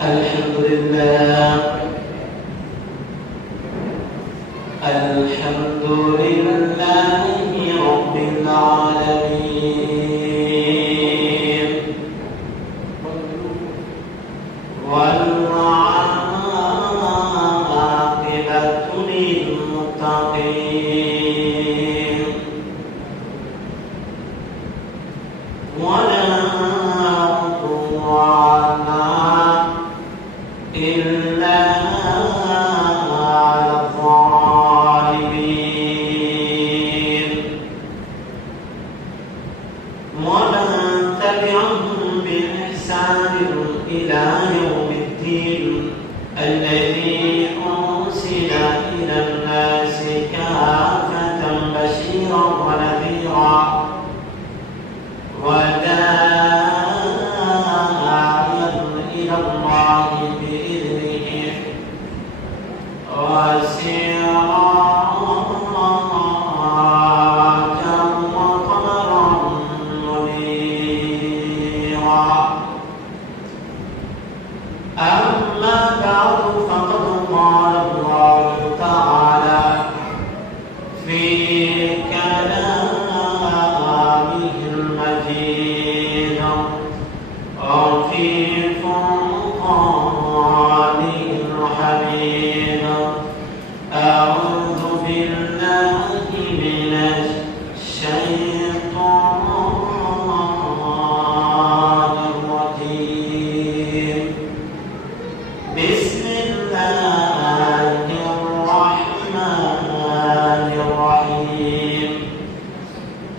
الحمد لله الحمد لله رب العالمين والعاقبة للمتقين ولا عدوان إلا على الظالمين ومن تبعهم بإحسان إلى يوم الدين الذي أرسل إلى الناس كافة بشيرا ونذيرا وداعيا إلى الله بإذنه وسراجا وقمرا منيرا أما بعد فقد قال الله تعالى في كلامه المجيد وفي فرقانه الحميد أعوذ بالله من الشيطان الرجيم بسم الله الرحمن الرحيم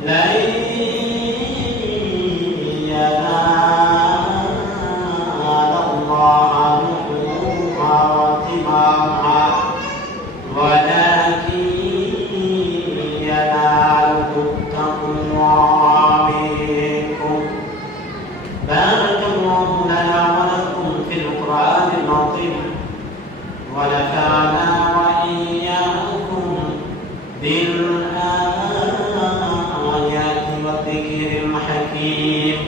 لن ينال الله لحومها ودماؤها ولكن يناله التقوى منكم بارك الله لنا ولكم في القرآن العظيم ونفعنا وإياكم بالآيات والذكر الحكيم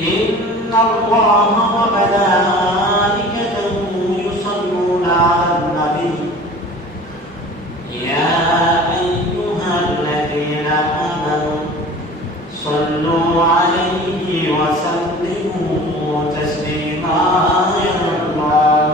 إن الله وملائكته يصلون على النبي يا أيها الذين آمنوا صلوا عليه وسلموا تسليما اللهم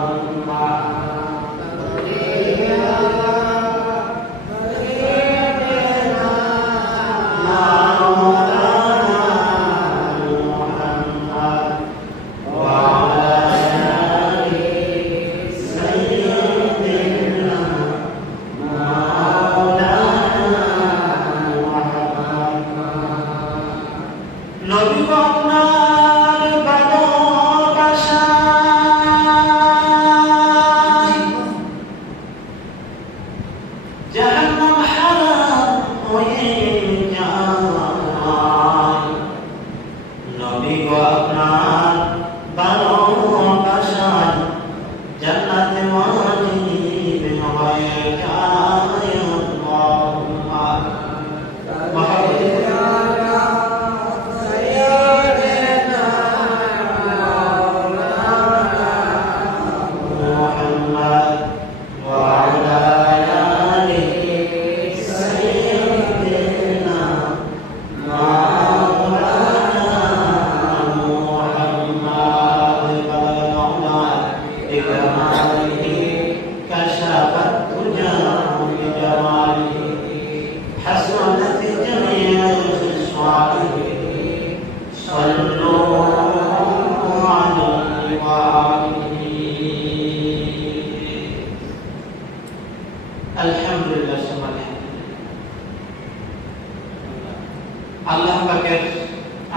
আল্লাহ পাকের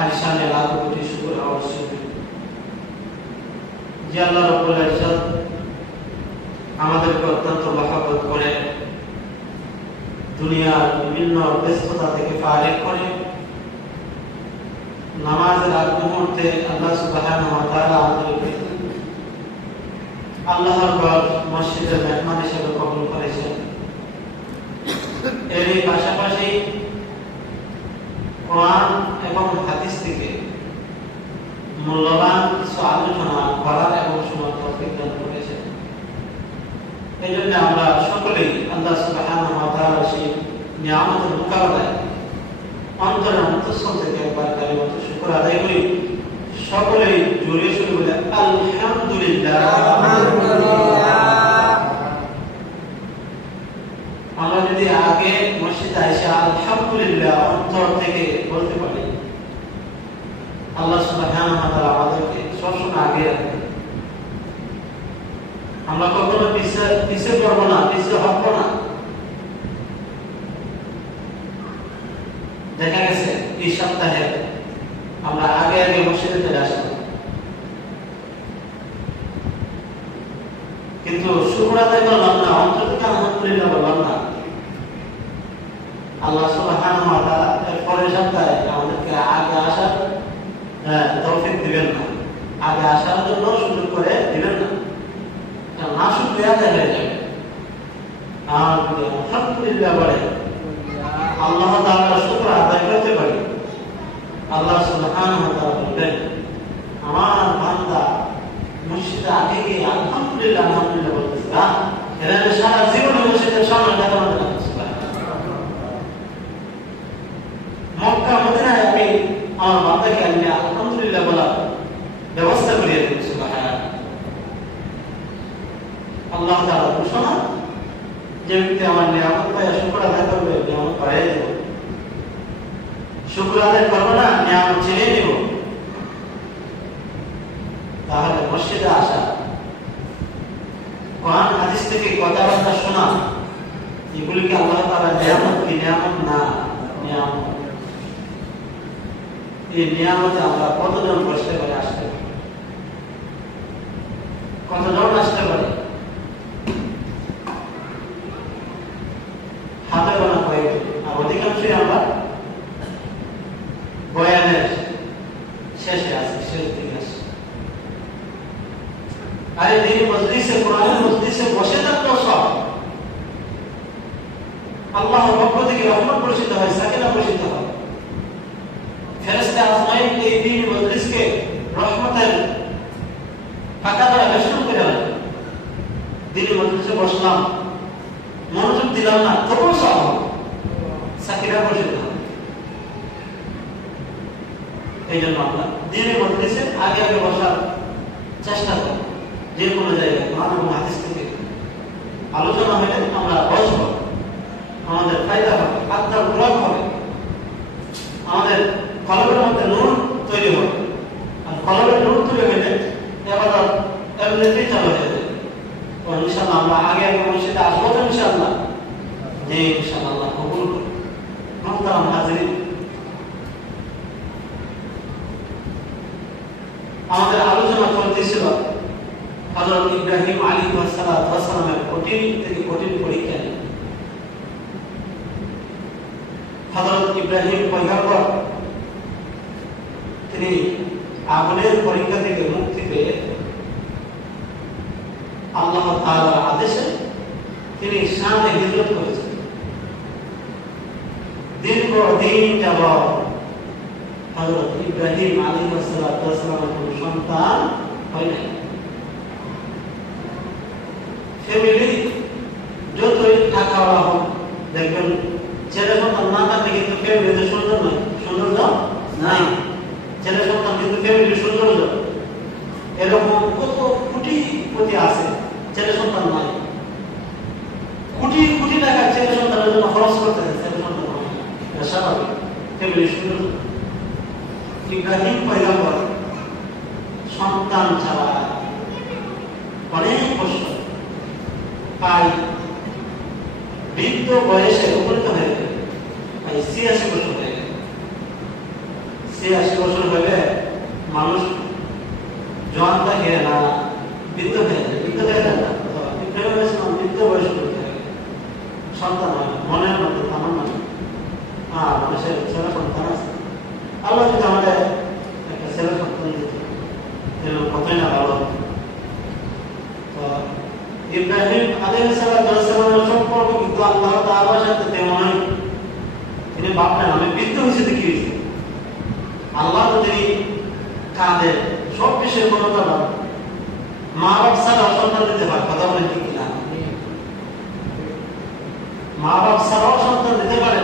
আরশানে লাখো কোটি শুকর অবশ্যই যে আল্লাহ রাব্বুল ইজ্জত আমাদেরকে অত্যন্ত মহব্বত করে দুনিয়ার বিভিন্ন ব্যস্ততা থেকে ফারেক করে নামাজের আগ মুহূর্তে আল্লাহ সুবহানাহু ওয়া তাআলা আমাদেরকে আল্লাহর ঘর মসজিদের মেহমান হিসেবে কবুল করেছেন। এর পাশাপাশি কোরআন এবং হাদিস থেকে মূল্যবান কিছু আলোচনা করার এবং শোনার তৌফিক দান করেছেন। এই জন্য আমরা সকলেই আল্লাহ সুবহানাহু ওয়া তাআলার সেই নিয়ামতের মোকাবেলায় অন্তরের অন্তঃস্থল থেকে একবার কালিমাত শুকর আদায় করি। সকলেই জোরে শুরু বলে আলহামদুলিল্লাহ। আমরা যদি আগে মসজিদে এসে আলহামদুলিল্লাহ অন্তর থেকে বলতে পারি, আল্লাহ সুবহানাহু ওয়া তাআলা আমাদেরকে সবসময় আগে রাখবেন। আমরা কখনো পিছিয়ে পড়বো না, পিছিয়ে হবো না। দেখা গেছে এই সপ্তাহে আমরা আগে আগে মসজিদে চলে আসলাম, কিন্তু শুকর আদায় করলাম না, অন্তর থেকে আলহামদুলিল্লাহ বললাম না। আল্লাহ সুবহানাহু ওয়া তাআলা এর পরের সপ্তাহে আমাদেরকে আগে আসার তৌফিক দিবেন না, আগে আসার জন্য সুযোগ করে দিবেন না। না শুকরিয়া আদায় হয়ে যাবে। আর যদি আলহামদুলিল্লাহ বলে আল্লাহ তাআলার শুকর আদায় করতে পারি, আল্লাহ সুবহানাহু ওয়া তাআলা বলবেন আমার বান্দা মসজিদে আগে গিয়ে আলহামদুলিল্লাহ আলহামদুলিল্লাহ বলতেছে, এরা সারা জীবনে মসজিদের সামনে দেখা হবে না। মক্কা মদিনায় আমি আমার বান্দাকে আমি আলহামদুলিল্লাহ বলার ব্যবস্থা করিয়ে দেব। সুবহানাল্লাহ। আল্লাহ তাআলা ঘোষণা, যে ব্যক্তি আমার নিয়ামত পায় শুকর আদায় করবে, নিয়ামত পাইয়ে দেব। শুকর আদায় করবো না, নিয়ামত ছেড়ে দেব। তাহলে মসজিদে আসা, কোরআন হাদিস থেকে কথাবার্তা শোনা, এগুলিকে আল্লাহ তাআলা নিয়ামত কি নিয়ামত না? নিয়ামত। এই নিয়ামতে আমরা কতজন বসতে পারি, আসতে পারি? কতজন আসতে পারি? হাতে গোনা কয়েকজন। আর অধিকাংশই আমরা বয়ানের শেষে আছি, শেষ দিকে আছি। আরে দিন মজলিসে, কোরআনের মজলিসে বসে থাকলেও সব আল্লাহর পক্ষ থেকে রহমত বর্ষিত হয়, সাকিনা বর্ষিত হয়। ফেরেশতা আজমাইন এই দিন মজলিসকে রহমতের পাকা দ্বারা বেষ্টন করে দেন। দিনে মজলিসে বসলাম, মনোযোগ দিলাম না, তবুও সব সাকিনা বর্ষিত হয়। এই জন্য আমরা দিনে মজলিসে আগে আগে বসার চেষ্টা করি। যে কোনো জায়গায় কোরআন এবং হাদিস থেকে আলোচনা হলে আমরা বসবো, আমাদের ফায়দা হবে, আত্মার ব্লক হবে, আমাদের কলবের মধ্যে নূর তৈরি হবে। আর কলবের নূর তৈরি হলে এবার এমনিতেই চালু হয়ে যাবে। ইনশাআল্লাহ আমরা আগে আগে মসজিদে আসবো তো ইনশাআল্লাহ। যে ইনশাআল্লাহ কবুল করুন। মোহতারাম হাজিরিন, আমাদের আলোচনা চলতেছিল হযরত ইব্রাহিম আলাইহিস সালামের কঠিন থেকে কঠিন পরীক্ষা নিয়ে। হযরত ইব্রাহিম পয়গম্বর তিনি আগুনের পরীক্ষা থেকে মুক্তি পেয়ে আল্লাহ তাআলার আদেশে তিনি শামে হিজরত করেছেন। দীর্ঘদিন যাবৎ হযরত ইব্রাহিম আলাইহিস সালামের কোনো সন্তান হয় নাই। ফ্যামিলি যতই থাকা হোক, দেখবেন ছেলে সন্তান না থাকলে কিন্তু ফ্যামিলিতে সৌন্দর্য নাই। ছেলে সন্তান কিন্তু ফ্যামিলির সৌন্দর্য। এরকম কত কোটি আছে, ছেলে সন্তান নাই। কোটি টাকা ছেলে সন্তানের জন্য খরচ করতে হয়, ছেলে সন্তান হয় না, এটা স্বাভাবিক। ফ্যামিলির সৌন্দর্য। ইব্রাহিম পয়গম্বর সন্তান ছাড়া অনেক বছর প্রায় বৃদ্ধ বয়সে উপনীত হয়ে গেল, প্রায় ৮৬ বছর হয়ে গেল। ৮৬ বছর হলে মানুষ জোয়ান থাকে না, বৃদ্ধ হয়ে যায়। বৃদ্ধ হয়ে যায় না, বৃদ্ধ বয়স করতে হয়, সন্তান হয় না। মনের মধ্যে আমার মানে মানুষের ছেলে সন্তান আছে। আল্লাহ যদি আমাদের একটা ছেলে সন্তান দিত, কতই না ভালো। তো ইব্রাহিম আলাইহিস সালামের সম্পর্ক কিন্তু আল্লাহ তাআলার সাথে তেমন। তিনি ভাবলেন আমি বৃদ্ধ হয়েছে, কি হয়েছে? আল্লাহ তো তিনি কাঁদেন, সব বিষয়ে কোনো তফাৎ। মা বাপ ছাড়া সন্তান দিতে পারে, কথা বলেন ঠিক কিনা? মা বাপ ছাড়াও সন্তান দিতে পারে।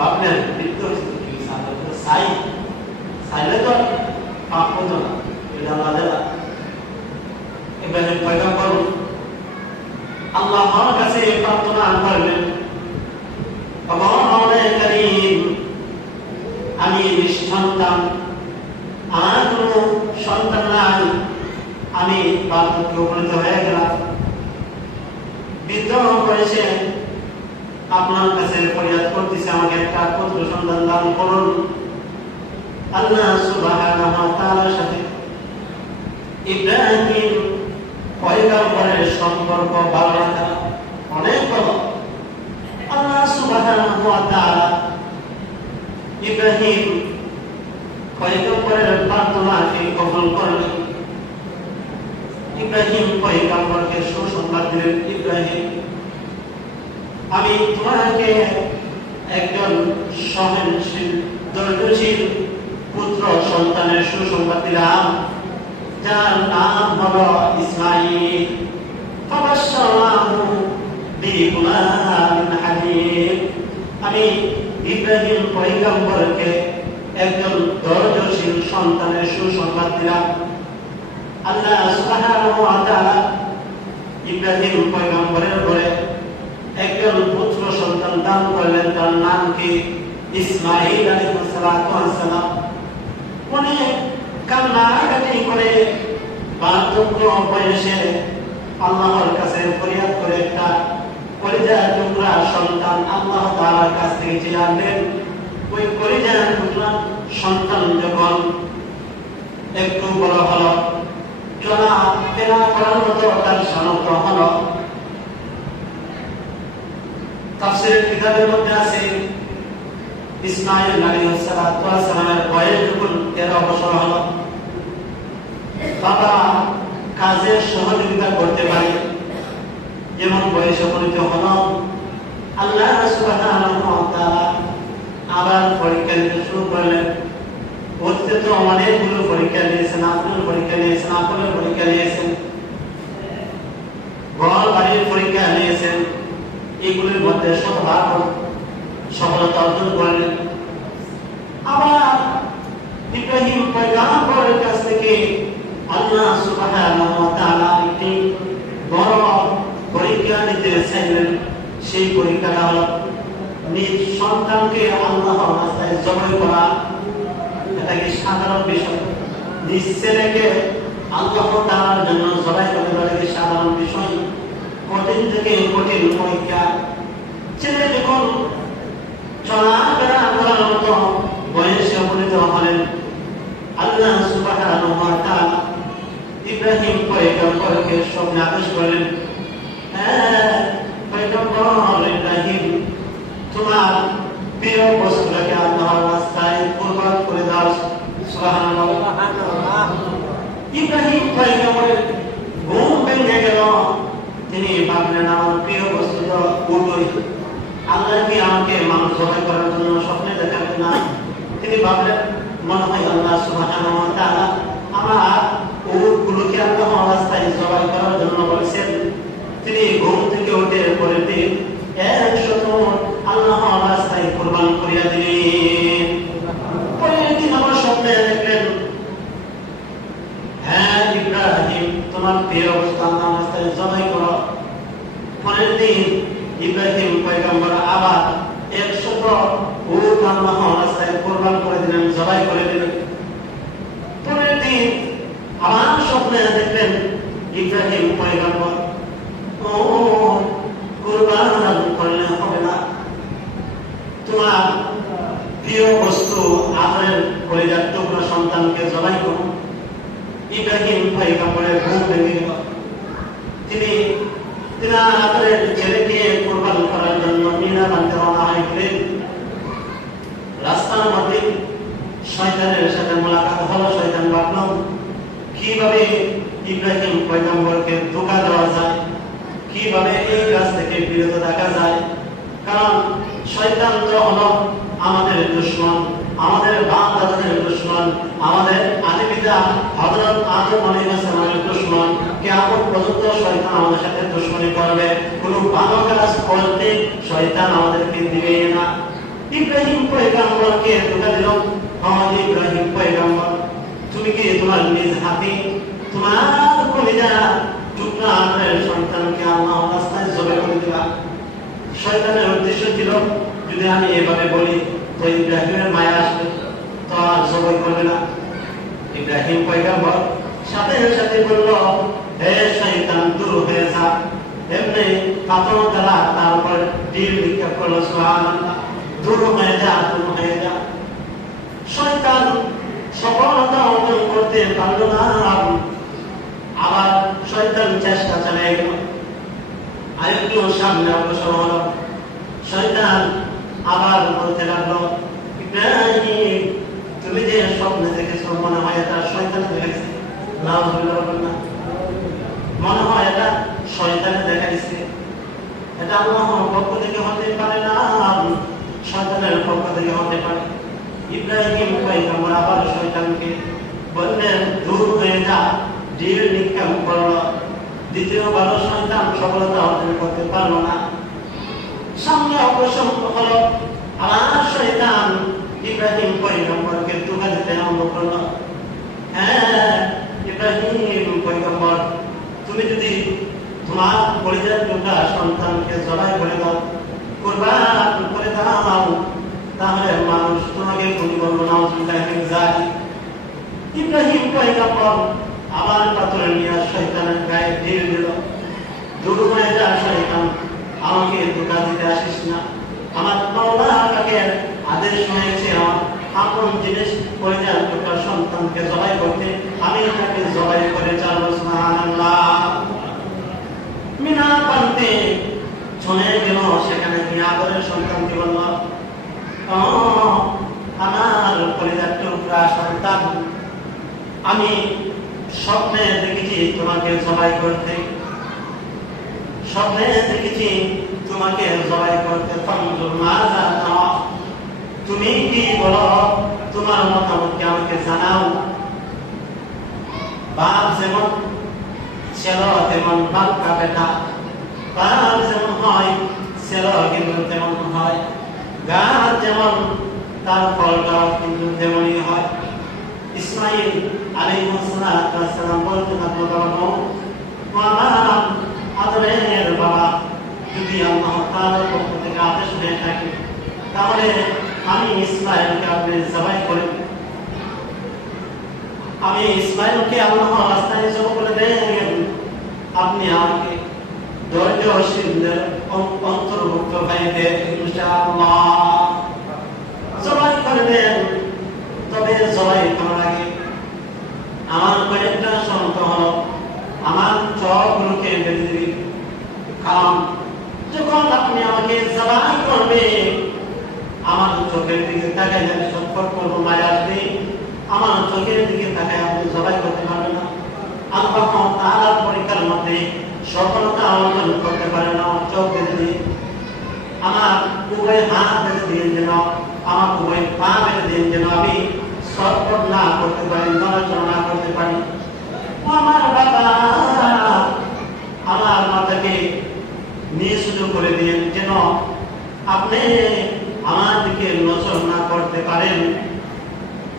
ভাবলেন মৃত্যু চাইলে তো পাপ হতো না, এটা আল্লাহ দেলা। ইব্রাহিম পয়গম্বর আল্লাহর কাছে প্রার্থনা করলেন, আমি নিঃসন্তান, আমার কোনো সন্তান নাই, আমি বার্ধক্যে উপনীত হয়ে গেলাম, বিদ্রোহ করেছে, আপনার কাছে ফরিয়াদ করতেছে, আমাকে একটা পুত্র সন্তান দান করুন। আল্লাহ সুবহানাহু ওয়া তাআলার সাথে ইব্রাহিম পয়গম্বরের সম্পর্ক ভালো রাখা অনেক বড়। আল্লাহ সুবহানাহু ওয়া তাআলা ইব্রাহিম পয়গম্বরের প্রার্থনাকে কবুল করলেন। ইব্রাহিম পয়গম্বরকে সুসংবাদ দিলেন, ইব্রাহিম, আমি তোমাকে একজন সহনশীল ধৈর্যশীল পুত্র সন্তানের সুসংবাদ দিলাম, যার নাম হলো ইসমাঈল। আমি ইব্রাহিম পয়গম্বরকে একজন ধৈর্যশীল সন্তানের সুসংবাদ দিলাম। আল্লাহ সুবহানাহু ওয়া তাআলা ইব্রাহিম পয়গম্বরের ঘরে একজন পুত্র সন্তান দান করলেন, তার নাম কি? ইসমাঈল আলাইহিস সালাম। অনেক কান্নাকাটি করে বার্ধক্য বয়সে আল্লাহর কাছে ফরিয়াদ করে একটা কলিজার টুকরা সন্তান আল্লাহ তাআলার কাছ থেকে চেয়ে আনলেন। ওই কলিজার টুকরা সন্তান যখন একটু বড় হলো, চলা ফেরা করার মতো তার সামর্থ্য হলো, তাফসীরের কিতাবের মধ্যে আছে ইসমাঈল আলাইহিস সালামের বয়স যখন 13 বছর হলো, বাবা কাজে সহযোগিতা করতে পারে, যেমন বয়সে উপনীত হলো, আল্লাহ সুবহানাহু ওয়া তাআলা আবার পরীক্ষা দিতে শুরু করলেন। অতীতে তো অনেকগুলো পরীক্ষা নিয়েছেন, আপনার পরীক্ষা নিয়েছেন, আপনার পরীক্ষা নিয়েছেন, ঘর বাড়ির পরীক্ষা নিয়েছেন, এগুলির মধ্যে সফলতা অর্জন করলেন। আবার ইব্রাহিম পয়গম্বরের কাছ থেকে আল্লাহ সুবহানাহু ওয়া তাআলা একটি বড় পরীক্ষা নিতে চাইলেন। সেই পরীক্ষাটা হলো নিজ সন্তানকে আল্লাহর রাস্তায় জবাই করা। এটা কি সাধারণ বিষয়? নিজ ছেলেকে আল্লাহ তাআলার জন্য জবাই করা কি সাধারণ বিষয়? কঠিন থেকে কঠিন পরীক্ষা। ছেলে যখন চলাফেরা করার মতো বয়সে উপনীত হলেন, আল্লাহ সুবহানাহু ওয়া তাআলা ইব্রাহিম পয়গম্বরকে স্বপ্নে আদেশ করলেন, হ্যাঁ পয়গম্বর ইব্রাহিম, তোমার প্রিয় বস্তুটাকে আল্লাহর রাস্তায় কুরবান করে দাও। সুবহানাল্লাহ। ইব্রাহিম পয়গম্বরের ঘুম ভেঙে গেল। তিনি ভাবলেন, আমার প্রিয় বস্তু তো উটই, আল্লাহ কি আমাকে মানুষ জবাই করার জন্য স্বপ্নে দেখাবেন না? তিনি ভাবলেন, মনে হয় আল্লাহ সুবহানাহু ওয়া তাআলা আমার উটগুলোকে আল্লাহর রাস্তায় জবাই করার জন্য বলেছেন। তিনি ঘুম থেকে উঠে পরের দিন 100 উট আল্লাহর রাস্তায় কুরবান করিয়া দিলেন। পরের দিন আমার স্বপ্নে দেখলেন, হ্যাঁ ইব্রাহিম, তোমার প্রিয় বস্তু আল্লাহর রাস্তায় জবাই করো। পরের দিন ইব্রাহিম পয়গম্বর আবার 100 উট আল্লাহর রাস্তায় কুরবান করে দিলেন, জবাই করে দিলেন। পরের দিন আবার স্বপ্নে দেখলেন ইব্রাহিম পয়গম্বর, ও কুরবান করলে হবে না, তোমার প্রিয় বস্তু আদরের কলিজার টুকরা সন্তানকে জবাই করো। ইব্রাহিম পয়গম্বরের ঘুম ভেঙে গেল। তিনি তিনার আদরের ছেলেকে কুরবান করার জন্য মিনা বাঁধতে রওনা হয়েছিলেন। রাস্তার মধ্যে শয়তানের সাথে মোলাকাত হলো। শয়তান ভাবল কিভাবে ইব্রাহিম পয়গম্বরকে ধোঁকা দেওয়া যায়, কিভাবে এই কাজ থেকে বিরত থাকা যায়। কারণ শয়তান তো হলো আমাদের দুশমন, আমাদের বাপ দাদাদের দুশমন, আমাদের আদি পিতা যা হযরত আদম আলাইহিস সালামের দুশমন কিয়ামত পর্যন্ত শয়তান আমাদের সাথে দুশমনি করবে, কোনো ভালো কাজ করতে শয়তান আমাদেরকে দিবে না। ইব্রাহিম পয়গম্বরকে ধোঁকা দিল। হ্যাঁ ইব্রাহিম পয়গম্বর, তুমি কি তোমার নিজ হাতে তোমার কলিজা টুকরা আমের সন্তানকে আল্লাহর রাস্তায় জবাই করে দিবা? শয়তানের উদ্দেশ্য ছিল যদি আমি এভাবে বলি তো ইব্রাহিমের মায়া আসবে, তো আর জবাই করবে না। ইব্রাহিম পয়গম্বর সাথে সাথে বলল, হে শয়তান দূর হয়ে যা। এমনি পাথর দ্বারা তার উপর তীর নিক্ষেপ করলো। সুবহানাল্লাহ, দূর হয়ে যা, দূর হয়ে যা। শয়তান সফলতা অর্জন করতে পারল না। আবার শয়তান চেষ্টা চালিয়ে গেল, আরেকটু সামনে অগ্রসর হলো। শয়তান আবার বলতে লাগলো, ইব্রাহিম তুমি যে স্বপ্নে দেখেছো মনে হয় এটা শয়তান দেখেছে। নাউযুবিল্লাহ, মনে হয় এটা শয়তানে দেখাইছে, এটা আল্লাহর পক্ষ থেকে হতে পারে না, শয়তানের পক্ষ থেকে হতে পারে। ইব্রাহিম পয়গম্বর আবার শয়তানকে বললেন, দূর হয়ে যা, তীর নিক্ষেপ করল। দ্বিতীয়বার শয়তান সফলতা অর্জন করতে পারল না। সামনে অগ্রসর হলো, আবার শয়তান ইব্রাহিম পয়গম্বরকে ধোঁকা দিতে আরম্ভ করল। হ্যাঁ ইব্রাহিম পয়গম্বর, তুমি যদি তোমার পরিবার টুকরা সন্তানকে জবাই করে দাও, কুরবান করে দাও, তাহলে মানুষ তোমাকে খুনি বলবো না। ইব্রাহিম পয়গম্বর আবার পাথর নিয়ে শয়তানের গায়ে ঢিল দিল। দূর হয়ে যা শয়তান, আমাকে ধোঁকা দিতে আসিস না। আমার মাওলা পাকের আদেশ হয়েছে আমার আপন জিনিস পরিবার টুকরা সন্তানকে জবাই করতে, আমি তাকে জবাই করে চালবো। সুবহানাল্লাহ। মিনা পান্তে চলে গেল, সেখানে গিয়ে আদরের সন্তানকে বলল, আমার পরিবার টুকরা সন্তান, আমি স্বপ্নে দেখেছি তোমাকে জবাই করতে, স্বপ্নে দেখেছি তোমাকে জবাই করতে। তুমি কি বলো, তোমার মতামতকে আমাকে জানাও। বাপ যেমন ছেলে তেমন বাপকা বেটা, বাপ যেমন হয় ছেলে কিন্তু তেমন হয়, গাছ যেমন তার ফলটাও কিন্তু তেমনই হয়। ইসমাইল আলাইহিস সালাম বলতে থাকলো, বাবা আদরের বাবা, যদি আল্লাহ তাআলার পক্ষ থেকে আদেশ হয়ে থাকে তাহলে আমি ইসমাইলকে আপনি জবাই করে, আমি ইসমাইলকে আল্লাহর রাস্তায় জবাই করে দেন। আপনি আমাকে ধৈর্যশীলদের অন্তর্ভুক্ত হইতে ইনশাআল্লাহ জবাই করে দেন। তবে জবাই করার আগে আমার কয়েকটা শর্ত হলো, আমার চোখগুলোকে বেঁধে দিবি, কারণ যখন আপনি আমাকে জবাই করবে আমার চোখের দিকে তাকাই আমি সৎপর করবো, মায়া আসবে, আমার চোখের দিকে তাকাই আপনি জবাই করতে পারবেন না। আল্লাহ তাআলার পরীক্ষার মধ্যে সফলতা অর্জন করতে পারে না। আমার চোখ বেঁধে দিয়ে, আমার উভয় হাত বেঁধে দিয়ে, যেন আমার উভয় পা বেঁধে দিয়ে, যেন আমি সৎপথ না করতে পারি, নড়াচড়া না করতে পারি। আমার বাবা আমার মাথাকে নিঃসুযোগ করে দিন, যেন আপনি আমার দিকে নজর না করতে পারেন।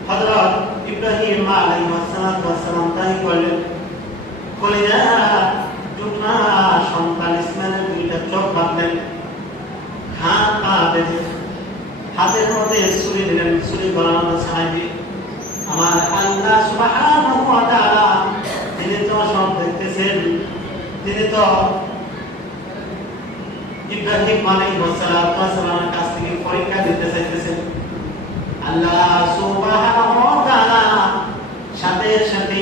হযরত ইব্রাহিম আলাইহিস সালাম তাই করলেন। কলিজা টুকরা সন্তান ইসমাইলের দুইটা চোখ বাঁধলেন, হাত পা বেঁধে হাতের মধ্যে ছুরি দিলেন, ছুরি গলানো ছাই দিয়ে। আমার আল্লাহ সুবহানাহু ওয়া তাআলা তিনি তো সব দেখতেছেন, তিনি তো ইব্রাহিম আলাইহিস সালামের কাছ থেকে পরীক্ষা দিতে চাইতেছেন। আল্লাহ সুবহানাহু ওয়া তাআলা সাথে সাথে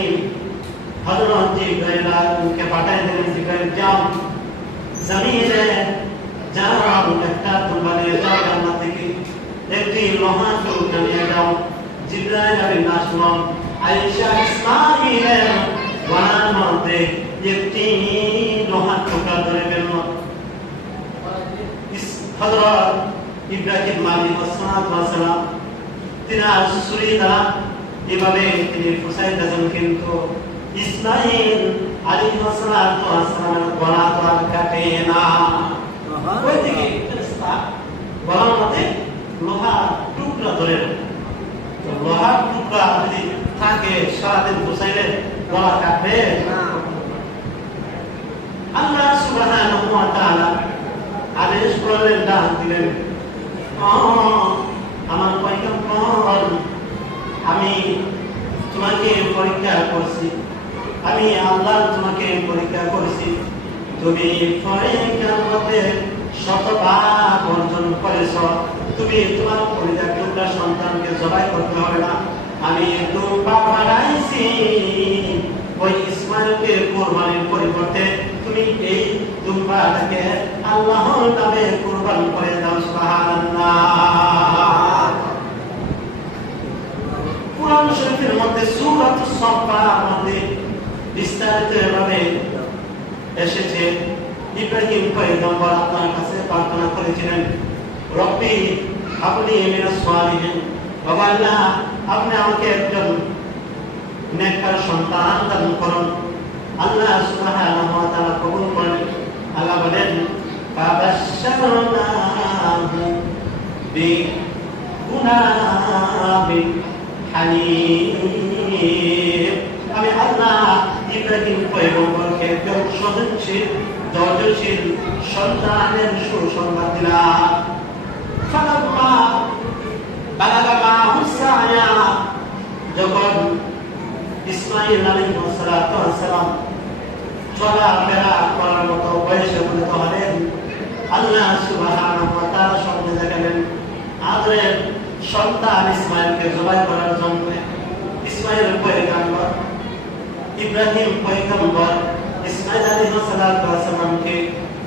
হযরত জিবরাইলকে পাঠিয়ে দিলেন, জিবরাইল যাও জমিনে যাও, একটা তোমরা নিয়ে যাও, জান্নাত থেকে একটি লোহা টুকরা নিয়ে যাও। জিবরাইল আলাইহিস সালাম আয়েশা ইসমাঈলের গলার মধ্যে একটি লোহা টুকরা ধরে ফেলল। ইব্রাহিম আলাইহিস সালাম তিনি ছুরি দ্বারা এভাবে তিনি ফুসাইতেছেন, কিন্তু ইসমাইল আলাইহিস সালামের গলা তো আর কাটে না। ওই দিকে ফেরেশতা গলার মধ্যে লোহার টুকরা ধরে, তো লোহার টুকরা যদি থাকে সারাদিন ফুসাইলে গলা কাটবে না। আল্লাহ সুবহানাহু ওয়া তাআলা আদেশ করলেন, ডাক দিলেন, আমার পয়গম্বর, আমি তোমাকে পরীক্ষা করছি, আমি আল্লাহ তোমাকে পরীক্ষা করছি, তুমি পরীক্ষার মধ্যে শতভাগ অর্জন করেছ, তুমি তোমার পরিবার টুকরা সন্তানকে জবাই করতে হবে না, আমি দুম্বা বানাইছি, ওই ইসমাইলকে কুরবানির পরিবর্তে তুমি এই দুম্বাটাকে আল্লাহর নামে কুরবান করে দাও। সুবহানাল্লাহ। কুরআন শরীফের মধ্যে সূরাতুস সাফফার মধ্যে বিস্তারিত ভাবে এসেছে, ইব্রাহিম পয়গম্বর আপনার কাছে প্রার্থনা করেছিলেন, রব্বি হাবলি মিনাস সালিহিন, বাবা আল্লাহ আপনি আমাকে একজন নেককার সন্তান দান করুন। আল্লাহ সুবহানাহু ওয়া তাআলা কবুল করেন। আল্লাহ বলেন, ফাবাশশারনাহু বিগুলামিন হালিম। আমি আল্লাহ ইব্রাহিম পয়গম্বরকে একজন সহনশীল, ধৈর্যশীল সন্তানের সুসংবাদ দিলাম। ফালাম্মা বালাগা মা'হু সা'য়া, যখন ইসমাইল আলাইহিস সালাম চলাফেরা করার মতো বয়সে উপনীত হলেন, আল্লাহ সুবহানাহু ওয়া তাআলা স্বপ্নে দেখালেন আদরের সন্তান ইসমাইলকে জবাই করার জন্য। ইসমাইল পয়গম্বর, ইব্রাহিম পয়গম্বর ইসমাইল আলাইহিস সালামকে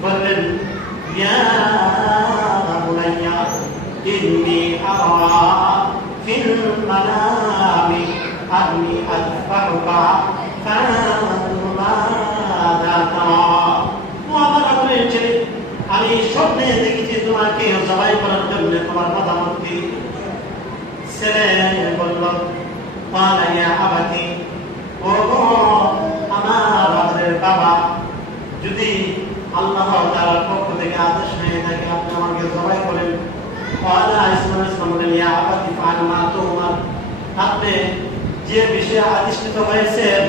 বললেন, ইয়া বুনাইয়া ইন্নী আরা ফিল মানামি আন্নী আযবাহুকা ফানজুর মাযা তারা। ও আমার আদরের ছেলে, আমি স্বপ্নে দেখেছি তোমাকে জবাই করার জন্য, তোমার মতামত কি? ছেলে বলল, ক্বালা ইয়া আবাতি, ও আমার আদরের বাবা, যদি আল্লাহ তাআলার পক্ষ থেকে আদেশ হয়ে থাকে আপনি আমাকে জবাই করেন। ক্বালা ইসমাঈল বললেন, ইয়া আবাতি ফাআল মা তু'মার, আপনি যে বিষয়ে আদিষ্টিত হয়েছেন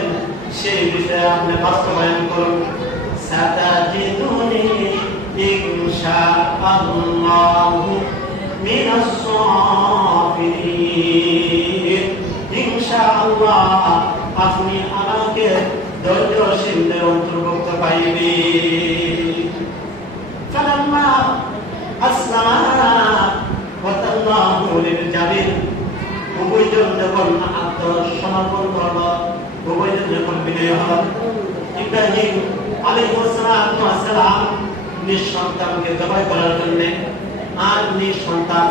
সেই বিষয়ে আপনি বাস্তবায়ন করুন। সাতাজিদুনি ইনশাআল্লাহু মিনাস সাবিরিন, ইনশাআল্লাহ আপনি আমাকে ধৈর্যশীলদের অন্তর্ভুক্ত পাইবেন। ফালাম্মা আসলামা ওয়া তাল্লাহু লিল জাবিন, উভয়জন যখন আত্মসমর্পণ করল, উভয়জন যখন বিনয় হল, ইব্রাহিম আলাইহিস সালাম নিঃসন্তানকে জবাই করার জন্য আর নিঃসন্তান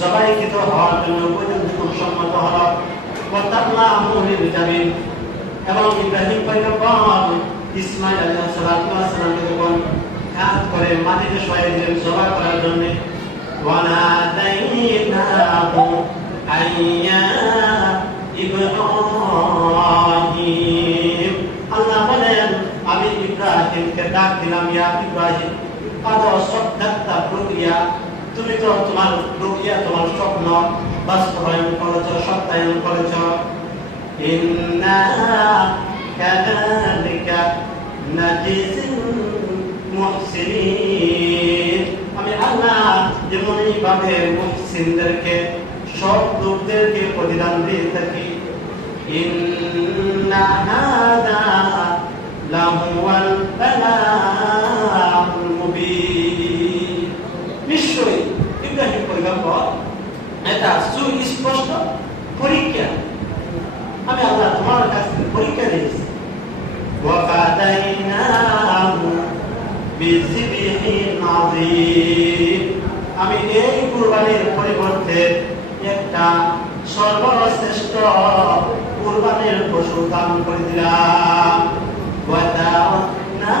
জবাইকৃত হওয়ার জন্য উভয়জন যখন সম্মত হল, ওয়া তাল্লাহু লিল জাবিন, এবং ইব্রাহিম পয়গম্বর ইসমাঈল আলাইহিস সালামকে যখন কাজ করে মাটিতে শোয়াই দিলেন জবাই করার জন্য, ওয়া নাদাইনাহু আইয়া ইব্রাহিম, আল্লাহ বলেন আমি ইব্রাহিমকে ডাক দিলাম, ইয়া ইব্রাহিম قد صدقت الرؤيا, তুমি তো তোমার রুইয়া তোমার স্বপ্ন বাস্তবায়ন করেছো, সত্যায়ন করেছো। ইন্না কাযালিকা নাজিজিল মুহসিনিন, আমি আল্লাহ যেমনই ভাবে মুহসিনদেরকে, সৎ লোকদেরকে প্রতিদান দিয়ে থাকি। ইন্না হাযা লাহুয়াল বালাউল মুবিন, নিশ্চয়ই ইব্রাহিম পয়গম্বর এটা সুস্পষ্ট পরীক্ষা, আমি আল্লাহ তোমার কাছ থেকে পরীক্ষা নিয়েছি। ওয়া ফাদাইনাহু বিযিবহিন আযীম, আমি এই কুরবানির পরিবর্তে একটা সর্বশ্রেষ্ঠ কুরবানির পশু দান করে দিলাম। ওয়া তারাকনা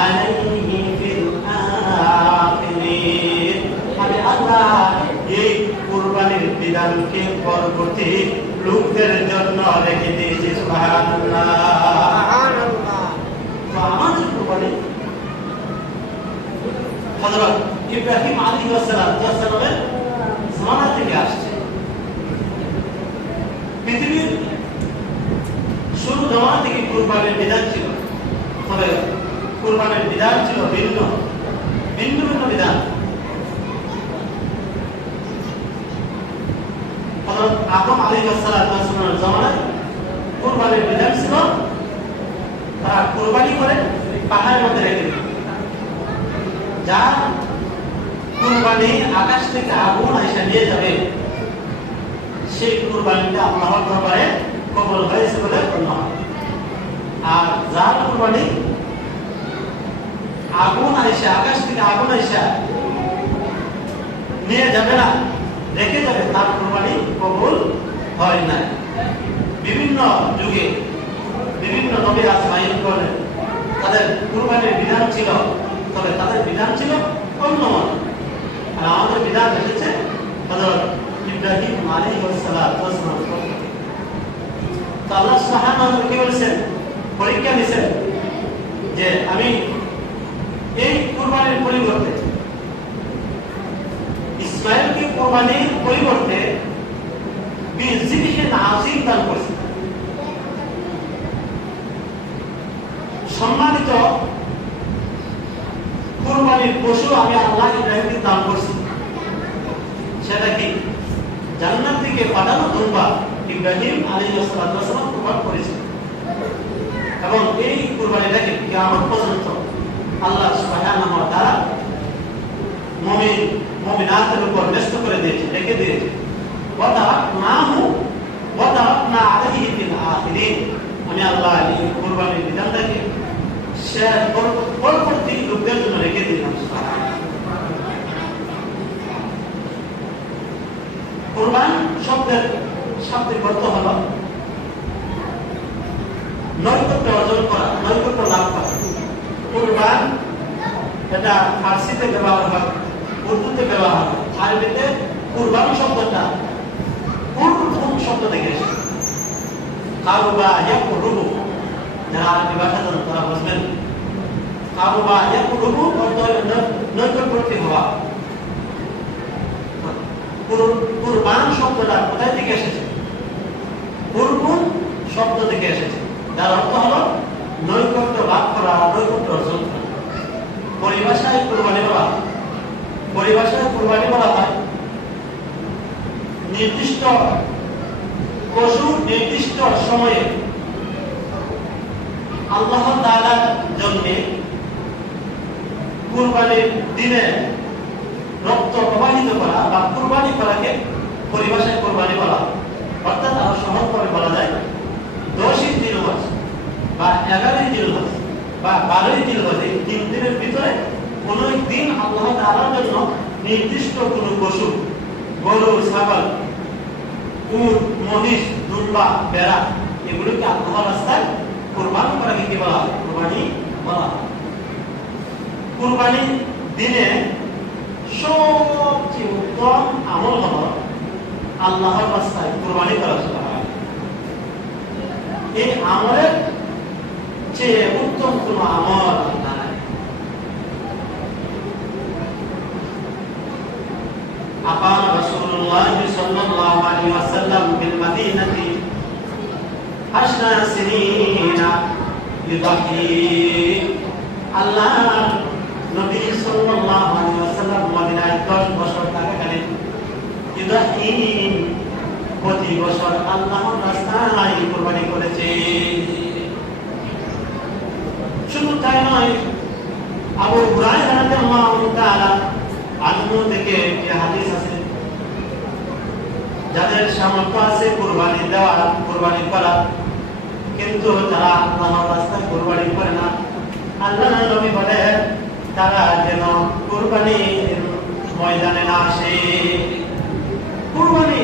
আলাইহি ফিল আখিরিন, আমি আল্লাহ এই কুরবানির বিধানকে পরবর্তী লোক রেখে দিয়েছে। সুবহানাল্লাহ। তো আমাদের কুরবানি হযরত ইব্রাহিম আলাইহিস সালামের জামানা থেকে আসছে। পৃথিবীর শুরু জামানা থেকে কুরবানির বিধান ছিল, তবে কুরবানির বিধান ছিল ভিন্ন ভিন্ন ভিন্ন বিধান। হযরত আদম আলাইহিস সালামের জামানায় কুরবানির বিধান ছিল তারা কুরবানি করে পাহাড়ের মধ্যে রেখে দিত। যা কুরবানি আকাশ থেকে আগুন এসে নিয়ে যাবে, সেই কুরবানিটা আল্লাহর দরবারে কবুল হয়েছে বলে গণ্য হয়। আর যার কুরবানি আগুন এসে আকাশ থেকে আগুন এসে নিয়ে যাবে না, রেখে যাবে, তার কুরবানি কবুল হয় না। বিভিন্ন যুগে বিভিন্ন নবী আসমাইন করে তাদের কুরবানির বিধান ছিল, তবে তাদের বিধান ছিল অন্য। আর আমাদের বিধান এসেছে হযরত ইব্রাহিম আলাইহিস সালাম। তো আল্লাহ সুবহানাহু ওয়া তাআলা কি বলেছেন, পরীক্ষা দিয়েছেন যে আমি এই কুরবানির পরিবর্তে ইসমাঈলকে কুরবানির পরিবর্তে বিযিবহে নাযিম দান করেছি। সম্মানিত কুরবানির পশু আমি আল্লাহ ইব্রাহিমকে দান করছি। সেটা কি? জান্নাত থেকে পাঠানো দুম্বা ইব্রাহিম আলাইহিস সালাম কুরবান করেছেন। এবং এই কুরবানিটাকে কিয়ামত পর্যন্ত আল্লাহ সুবহানাহু ওয়া তাআলা মুমিন মুমিনাতের উপর ন্যস্ত করে দিয়েছে, রেখে দিয়েছে। ওয়া তারাকনা আলাইহি ফিল আখিরিন। আমি আল্লাহ এই কুরবানির বিধানটাকে শেষ পরবর্তী লোকদের জন্য রেখে দিলাম। কুরবান শব্দের শাব্দিক অর্থ হলো নৈকট্য অর্জন করা, নৈকট্য লাভ করা। কুরবান এটা ফার্সিতে ব্যবহার হয়, উর্দুতে ব্যবহার হয়, আরবিতে কুরবান শব্দটা কুরবান শব্দ থেকে এসেছে। কারুবা ইয়াকুরুবু, যারা আরবি ভাষা জানেন তারা বুঝবেন। কারুবা ইয়াকুরুবু অর্থ নৈকট্যবর্তী হওয়া। কুরবান শব্দটা কোথায় থেকে এসেছে? কুরবান শব্দ থেকে এসেছে, যার অর্থ হলো নৈকট্য লাভ করা, নৈকট্য অর্জন করা। পরিভাষায় কুরবানি বলা, পরিভাষায় কুরবানি বলা হয় নির্দিষ্ট পশু নির্দিষ্ট সময়ে আল্লাহ তাআলার জন্য কুরবানির দিনে রক্ত প্রবাহিত করা বা কুরবানি করাকে পরিভাষায় কুরবানি বলা। অর্থাৎ আরো সহজভাবে বলা যায় 10ই জিলহজ বা 11ই জিলহজ বা 12ই জিলহজ, এই 3 দিনের ভিতরে কোন একদিন আল্লাহ তাআলার জন্য নির্দিষ্ট কোন পশু, গরু, ছাগল, উট, মহিষ, দুম্বা, ভেড়া, এগুলোকে আল্লাহর রাস্তায় কুরবান করাকে কি বলা হয়? কুরবানি বলা হয়। কুরবানির দিনে সবচেয়ে উত্তম আমল হলো আল্লাহর রাস্তায় কুরবানি করা। এই আমলের চেয়ে উত্তম কোন আমল নাই। আকাম রাসূলুল্লাহ সাল্লাল্লাহু আলাইহি ওয়াসাল্লাম বিল মাদিনাতি 10 সিনিনা লিদাহি। আল্লাহ নবী সাল্লাল্লাহু আলাইহি ওয়াসাল্লাম মদিনায় 10 বছর থাকাকালীন লিদাহি প্রতি বছর আল্লাহর রাস্তায় কুরবানি করেছে। শুধু তাই নয়, আবু হুরায়রা রাদিয়াল্লাহু তাআলা আনহু থেকে যে হাদিস আছে, যাদের সামর্থ্য আছে কুরবানি দেওয়া, কুরবানি করা, কিন্তু যারা আল্লাহর রাস্তায় কুরবানি করে না, আল্লাহর নবী বলেন তারা যেন কুরবানির ময়দানে না আসে, কুরবানি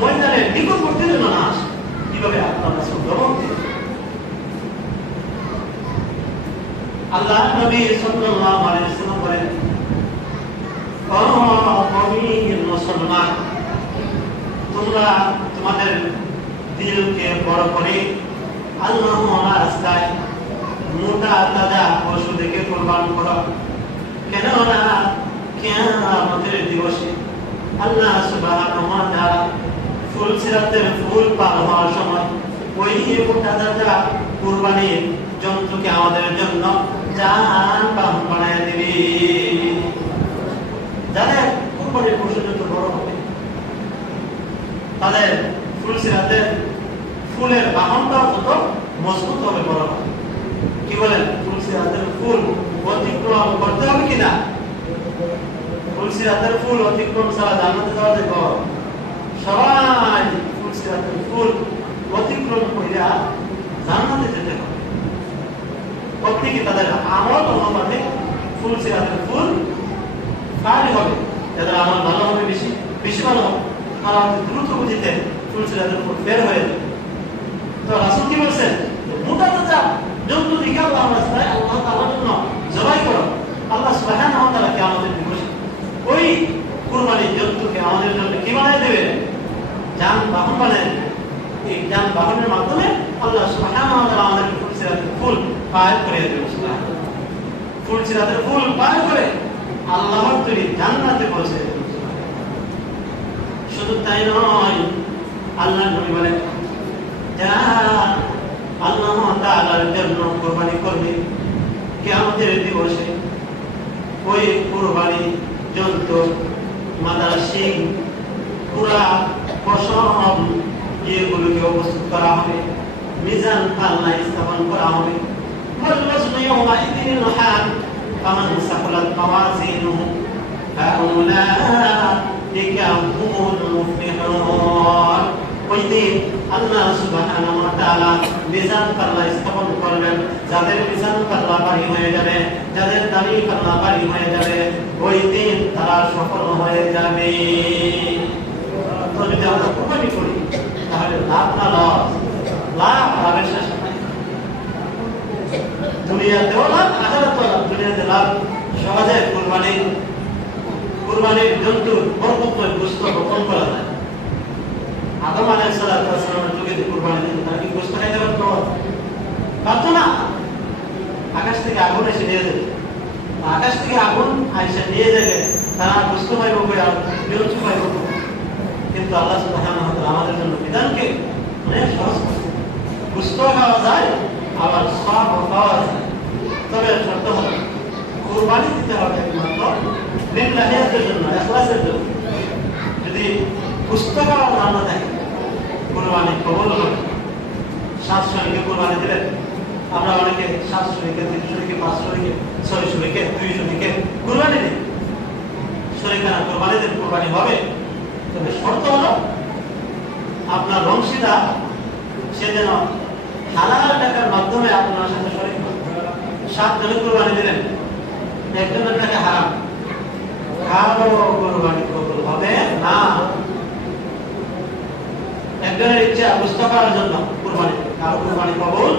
ময়দানের নিকটবর্তী যেন না আসে। কিভাবে? আল্লাহ রাসূল দমন দিলেন। আল্লাহ নবী সাল্লাল্লাহু আলাইহি ওয়াসাল্লাম বলেন, ও মুমিন মুসলমান, তোমরা তোমাদের দিলকে বড় করে আল্লাহর রাস্তায় মোটা তাজা পশু দেখে কুরবান করো। কেননা কিয়ামতের দিবসে আল্লাহ সুবহানাহু ওয়া তাআলা ফুলসিরাতের ফুল পার হওয়ার সময় ওই মোটা তাজা কুরবানির জন্তুকে আমাদের জন্য যানবাহন বানায় দিবে। যাদের কুরবানির পশু যত বড় হবে তাদের ফুলসিরাতের ফুলের বাহনটা তত মজবুত হবে, বড় হবে। কি বলেন? ফুলসিরাতের ফুল অতিক্রম করতে হবে কিনা? ফুলসিরাতের ফুল অতিক্রম ছাড়া জান্নাতে যাওয়া যায়? সবাই ফুলসিরাতের ফুল অতিক্রম করিয়া জান্নাতে যেতে হবে। প্রত্যেকে তাদের আমল অনুপাতে ফুলসিরাতের ফুল পার হবে। যাদের আমল ভালো হবে, বেশি বেশি ভালো হবে, তারা দ্রুত গতিতে ফুলসিরাতের ফুল বের হয়ে যাবে। তো রাসূল কি বলছেন? মোটা তাজা জন্তু দেখে আল্লাহর রাস্তায় আল্লাহ তাআলার জন্য জবাই করো। আল্লাহ সুবহানাহু ওয়া তাআলা কিয়ামতের দিবসে ওই কুরবানির জন্তুকে আমাদের জন্য কি বানায় দেবে? যানবাহন বানায় দেবে। এই যানবাহনের মাধ্যমে আল্লাহ সুবহানাহু ওয়া তাআলা আমাদের ফুলসিরাতের ফুল পার করে দেবে। ফুলসিরাতের ফুল পার করে আল্লাহর তৈরি জান্নাতে পৌঁছে দেবে। শুধু তাই নয়, আল্লাহর নবী বলেন যারা আল্লাহ তাআলার জন্য কুরবানি করবে কিয়ামতের দিবসে ওই কুরবানি জন্তু মাথার শিং পুরা পশম এগুলোকে উপস্থিত করা হবে, মিজান পাল্লায় স্থাপন করা হবে। والوزن يومئذ الحق فمن ثقلت موازينه فأولئك هم المفلحون। ওই দিন আল্লাহ সুবহানাহু ওয়া তাআলা মিজান পাল্লা স্থাপন করবেন। যাদের মিজান পাল্লা ভারী হয়ে যাবে, যাদের দাড়ি পাল্লা ভারী হয়ে যাবে, ওই দিন তারা সফল হয়ে যাবে। তো যদি আমরা কুরবানি করি তাহলে লাভ না লস? লাভ, লাভের শেষ নাই। দুনিয়াতেও লাভ, আখিরাতেও লাভ। দুনিয়াতে লাভ, সহজে কুরবানির জন্তুর বরকতময় গোশত বপন করা যায়। আদম আলাইহিস সালামের যুগে যে কুরবানি দিত, তারা কি গোশত খাইতে পারতো না? আকাশ থেকে আগুন এসে নিয়ে যেত। আকাশ থেকে আগুন এসে নিয়ে যাবে, তারা গোশত পাইব আর জন্তু পাইব। কিন্তু আল্লাহ সুবহানাহু ওয়া তাআলা আমাদের জন্য বিধানকে অনেক সহজ করেছেন। গোশত খাওয়া যায়, আবার সওয়াব পাওয়া যায়। তবে শর্ত হলো কুরবানি দিতে হবে একমাত্র লিল্লাহির জন্য, ইখলাসের জন্য। যদি গোশত খাওয়া না থাকে কুরবানি কবুল হবে। 7 শরীকে কুরবানি দিলেন, আমরা অনেকে 7 শরীকে, 3 শরীকে, 5 শরীকে, 6 শরীকে, 2 শরীকে কুরবানি দিই। শরীকানা কুরবানি দিন, কুরবানি হবে। তবে শর্ত হলো আপনার বংশীদার সে যেন হালাল টাকার মাধ্যমে আপনার সাথে শরীক হয়। 7 জনের কুরবানি দিলেন, একজনের টাকা হারাম, কারো কুরবানি কবুল হবে না। একজনের ইচ্ছা গোশত খাওয়ার জন্য কুরবানি, কারো কুরবানি কবুল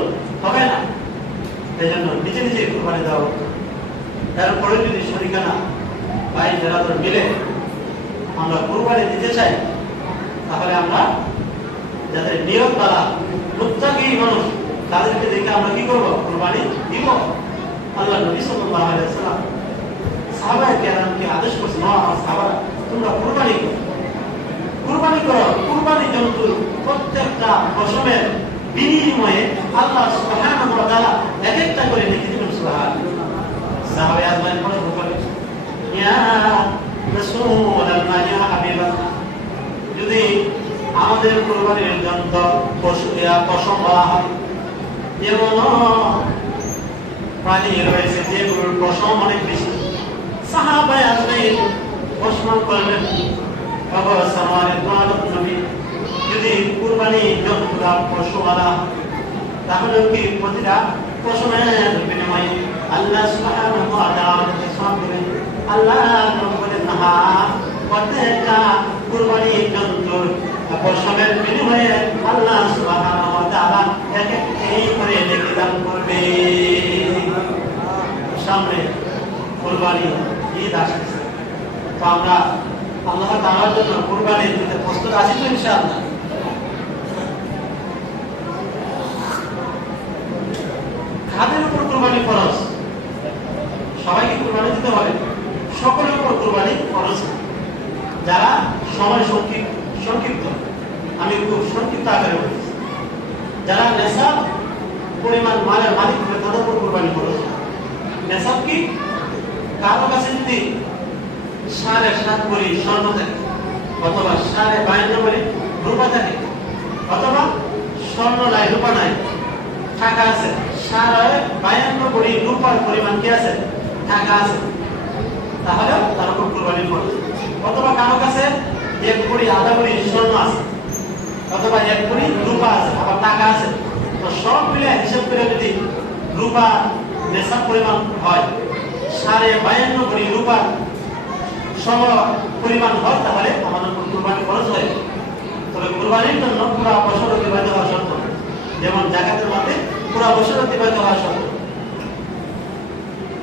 হবে না। এই জন্য নিজে নিজে কুরবানি দেওয়া হতো। তারপরে যদি শরীকানা ভাই যারা মিলে আমরা কুরবানি দিতে চাই, তাহলে আমরা যাদের নিয়ত বালা মুত্তাকি মানুষ তাদেরকে দেখে আমরা কি করবো? কুরবানি দিব। আল্লাহ নবী সাল্লাল্লাহু আলাইহি ওয়াসাল্লাম সাহাবায়ে কেরামকে আদেশ করেছেন, সাহাবারা তোমরা কুরবানি করো, কুরবানি করো। কুরবানি জন্তুর প্রত্যেকটা পশমের বিনিময়ে আল্লাহ সুবহানাহু ওয়া তাআলা এক একটা করে লিখে দিবেন। সুবহানাল্লাহ। সাহাবায়ে আজমাইন প্রশ্ন করেন, ইয়া রাসূলুল্লাহ, ইয়া হাবিবাল্লাহ, যদি আমাদের কুরবানির জন্তু পশম বলা হয়, যেমন প্রাণী রয়েছে যেগুলোর পশম অনেক বেশি, সাহাবায়ে আজমাইন প্রশ্ন করলেন, যদি কুরবানি জন্তুরা পশুওয়ালা, তাহলে কি প্রতিটা পশমের বিনিময়ে আল্লাহ সুবহানাহু ওয়া তাআলা সওয়াব দিবেন? আল্লাহ বলেন, না, প্রত্যেকটা কুরবানি জন্তুর পশমের বিনিময়ে আল্লাহ সুবহানাহু ওয়া তাআলা এক একটি করে নেকি দান করবে। সামনে কুরবানি ঈদ আসছে, তো আমরা আল্লাহ তাআলার জন্য কুরবানি দিতে প্রস্তুত আছি তো ইনশাআল্লাহ? কাদের উপর কুরবানি ফরজ? সবাইকে কুরবানি দিতে হবে? সকলের উপর কুরবানি ফরজ। যারা সময় সংক্ষিপ্ত, আমি খুব সংক্ষিপ্ত আকারে বলছি, যারা নেশাব পরিমাণ মালের মালিক হবে তাদের উপর কুরবানি ফরজ। নেশাব কি? কারো কাছে যদি 7.5 ভরি স্বর্ণ থাকে, অথবা 52.5 ভরি রূপা থাকে, অথবা স্বর্ণ নাই রূপা নাই, টাকা আছে 52.5 ভরি রূপার পরিমাণ কি আছে, টাকা আছে, তাহলে তার উপর কুরবানি ফরজ। অথবা কারো কাছে 1 ভরি আধা ভরি স্বর্ণ আছে, অথবা 1 ভরি রূপা আছে, আবার টাকা আছে, তো সব মিলে হিসাব করে যদি রূপা নেশাব পরিমাণ হয় 52.5 ভরি রূপার সম পরিমাণ হয়, তাহলে আমাদের উপর কুরবানি খরচ হয়। তবে কুরবানির জন্য পুরো বছর অতিবাহিত হওয়া শর্ত, যেমন জাকাতের মধ্যে পুরো বছর অতিবাহিত হওয়া শর্ত।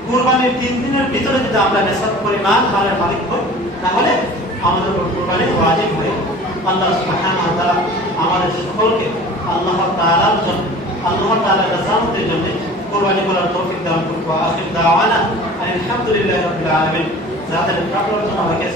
কুরবানির 3 দিনের ভিতরে যদি আমরা নেশাব পরিমাণ মালের মালিক হই, তাহলে আমাদের উপর কুরবানি ওয়াজিব হয়। আল্লাহ সুবহানাহু ওয়া তাআলা আমাদের সকলকে আল্লাহ তাআলার জন্য, আল্লাহ তাআলার রাজামতের জন্য কুরবানি করার তৌফিক দান করুন। আখির দাওয়ানা আলহামদুলিল্লাহি রাব্বিল আলামিন। যাদের প্রাপ্ত আমাকে